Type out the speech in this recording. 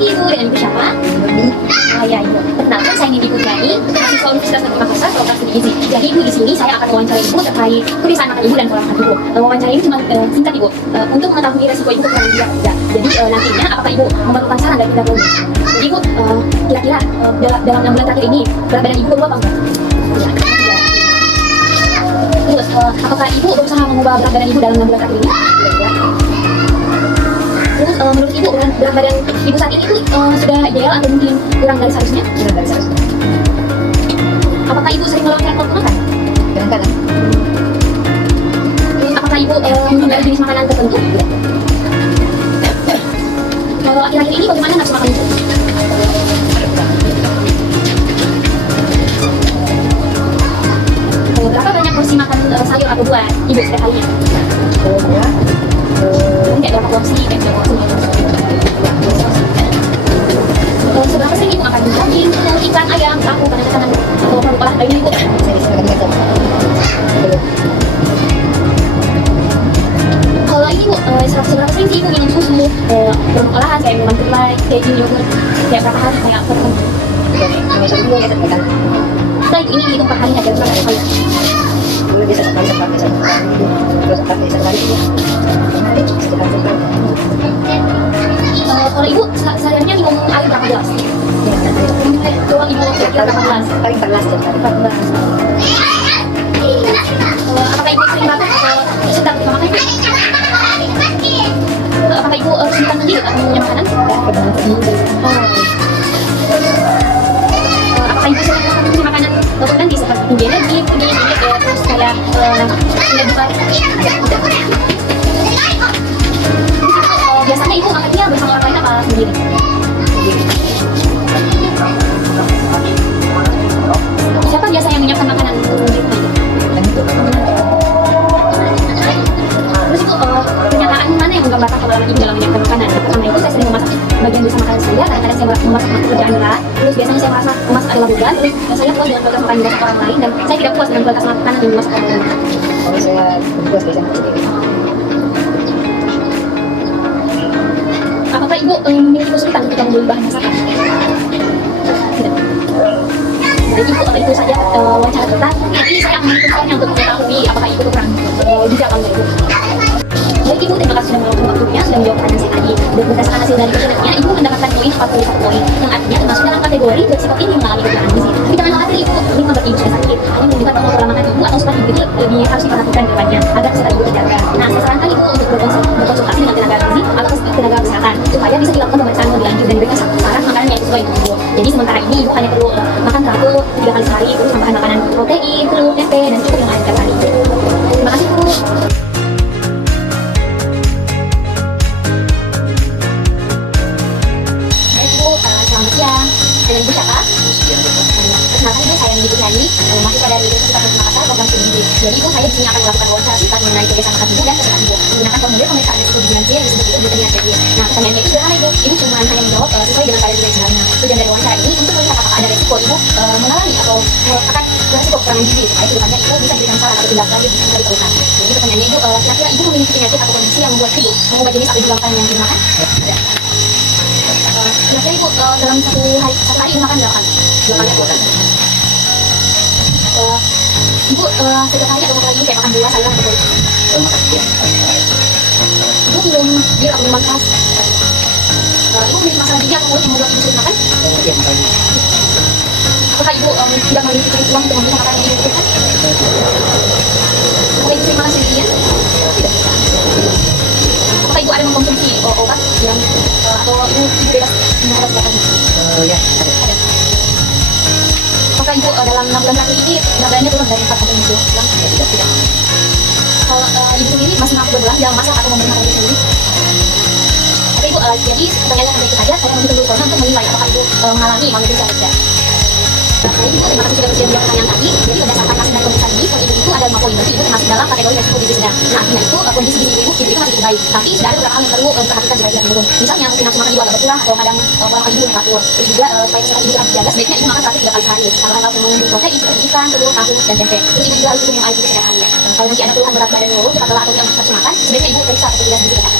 pagi Ibu, dengan Ibu siapa? Oh ya Ibu, perkenalkan saya Nini Putriani, mahasiswa Universitas Negeri Makassar, Fakultas Studi Gizi. Jadi Ibu di sini saya akan wawancara Ibu terkait kebiasaan makan Ibu dan pola makan Ibu. Wawancara ini cuma singkat Ibu, untuk mengetahui resiko Ibu kekurangan gizi atau tidak. Jadi nantinya apakah Ibu memerlukan saran dari kita dulu? Jadi Ibu, kira-kira dalam 6 bulan terakhir ini berat badan Ibu berubah apa enggak? Ya, terus apakah Ibu berusaha mengubah berat badan Ibu dalam 6 bulan terakhir ini? Terus menurut Ibu berat badan Ibu saat ini itu sudah ideal atau mungkin kurang dari seharusnya? Kurang dari seharusnya. Apakah Ibu sering melakukan pola makan? Kadang-kadang. Terus apakah Ibu menghindari jenis makanan tertentu? Kalau akhir-akhir ini bagaimana nafsu makan Ibu? Berapa banyak porsi makan sayur atau buah Ibu setiap harinya? Kayak berapa porsi? Seberapa sering Ibu makan daging, telur, ikan, ayam, tahu, kadang-kadang atau produk olahan lainnya Ibu? Kalau ini Ibu, seberapa sering sih Ibu minum susu, produk olahan kayak minuman kedelai, keju, yogurt, kayak berapa hari kayak tertentu? Nah Ibu ini dihitung per hari aja berapa kali? Dulu bisa sekali, terus sekali. Kalau Ibu sehariannya minum air berapa gelas? Doang Ibu kira-kira berapa gelas? Paling 14 jam. 14. Apakah Ibu sering makan sedang ketika makan? Apakah Ibu simpan sendiri atau punya makanan? Apakah Ibu sering mengkonsumsi makanan pengganti seperti tinggi energi, terus kayak biasanya Ibu makannya bersama orang lain apa sendiri? Siapa biasa yang menyiapkan makanan untuk Ibu? Terus Ibu, pernyataan mana yang menggambarkan pengalaman Ibu dalam menyiapkan makanan? Pertama itu saya sering memasak bagian bersama makanan saya, kadang-kadang saya memasak pekerjaan berat. Terus biasanya saya merasa memasak adalah beban. Terus saya puas dengan kualitas makanan yang dimasak orang lain, dan saya tidak puas dengan kualitas makanan yang dimasak orang lain. Kalau saya puas biasanya sendiri. Apakah Ibu memiliki kesulitan ketika membeli bahan masakan? Tidak. Jadi itu saja wawancara kita. Nanti saya akan menentukannya untuk mengetahui apakah Ibu kurang gizi atau enggak Ibu. Baik Ibu, terima kasih sudah meluangkan waktunya, sudah menjawab pertanyaan saya tadi. Dan berdasarkan hasil dari kesenangannya, Ibu mendapatkan poin 41 poin, yang artinya termasuk dalam kategori berisiko tinggi mengalami kekurangan gizi. Tapi jangan khawatir Ibu, ini membuat Ibu sudah sakit. Hanya menunjukkan bahwa pola makan Ibu atau asupan Ibu itu lebih harus diperhatikan ke depannya agar kesehatan Ibu terjaga. Nah, saya sarankan Ibu untuk berkonsultasi dengan tenaga gizi atau tenaga kesehatan supaya bisa dilakukan pemeriksaan lebih lanjut dan diberikan saran makanan yang sesuai untuk Ibu. Jadi sementara ini Ibu hanya perlu makan teratur 3 kali sehari, terus makan makanan protein, telur, tempe, dan cukup yang air setiap hari. Terima kasih Bu. Selamat siang, dengan Ibu siapa? Perkenalkan Ibu, saya Nini Putriani, mahasiswa dari Universitas Negeri Makassar, Program Studi Gizi. Jadi Ibu, saya di sini akan melakukan wawancara singkat mengenai kebiasaan makan Ibu dan kesehatan Ibu menggunakan formulir pemeriksaan risiko gizi lansia yang disebut itu kriteria strategis. Nah, pertanyaannya itu sederhana Ibu, Ibu cuma hanya menjawab sesuai dengan keadaan Ibu sebenarnya. Tujuan dari wawancara ini untuk melihat apakah ada resiko Ibu mengalami atau akan resiko kekurangan gizi supaya kedepannya Ibu bisa diberikan saran atau tindak lanjut jika diperlukan. Jadi pertanyaannya Ibu, kira-kira Ibu memiliki penyakit atau kondisi yang membuat Ibu mengubah jenis atau jumlah makanan yang dimakan? Kira-kira Ibu dalam satu hari Ibu makan berapa kali? 2 kali atau 4 kali? Ibu setiap hari atau lagi kayak makan buah, sayuran atau kulit? Ibu minum bir atau minuman keras? Ibu memiliki masalah gigi atau mulut yang membuat Ibu sulit makan? Apakah Ibu tidak memiliki cukup uang untuk membeli makanan yang Ibu butuhkan? Apakah Ibu sering makan sendirian? Tidak. Apakah Ibu ada mengkonsumsi obat yang atau Ibu bebas minum obat setiap hari? Ya, ada. Apakah Ibu dalam 6 bulan terakhir ini berat badannya turun dari 4 sampai 5 kg? Tidak. Kalau Ibu sendiri masih mampu berbelanja, masak atau membeli makanan sendiri? Oke Ibu, jadi pertanyaan yang itu saja. Saya meminta dulu untuk menilai apakah Ibu mengalami malnutrisi atau tidak. Baik Ibu, terima kasih sudah bersedia menjawab pertanyaan tadi. Jadi berdasarkan hasil dari pemeriksaan ini, kalau Ibu itu ada 5 poin, berarti Ibu termasuk dalam kategori resiko gizi sedang. Nah, artinya itu kondisi gizi Ibu itu masih cukup baik. Tapi sudah ada beberapa hal yang perlu diperhatikan supaya tidak menurun. Misalnya mungkin nafsu makan Ibu agak berkurang atau kadang pola makan Ibu yang teratur. Terus juga supaya kesehatan Ibu tetap terjaga, sebaiknya Ibu makan teratur 3 kali sehari. Kalau yang mengandung protein seperti ikan, telur, tahu, dan tempe. Terus Ibu juga harus minum air putih setiap hari. Kalau nanti ada keluhan berat badan menurun, cepat lelah atau tidak nafsu makan, sebaiknya Ibu periksa petugas gizi kesehatan.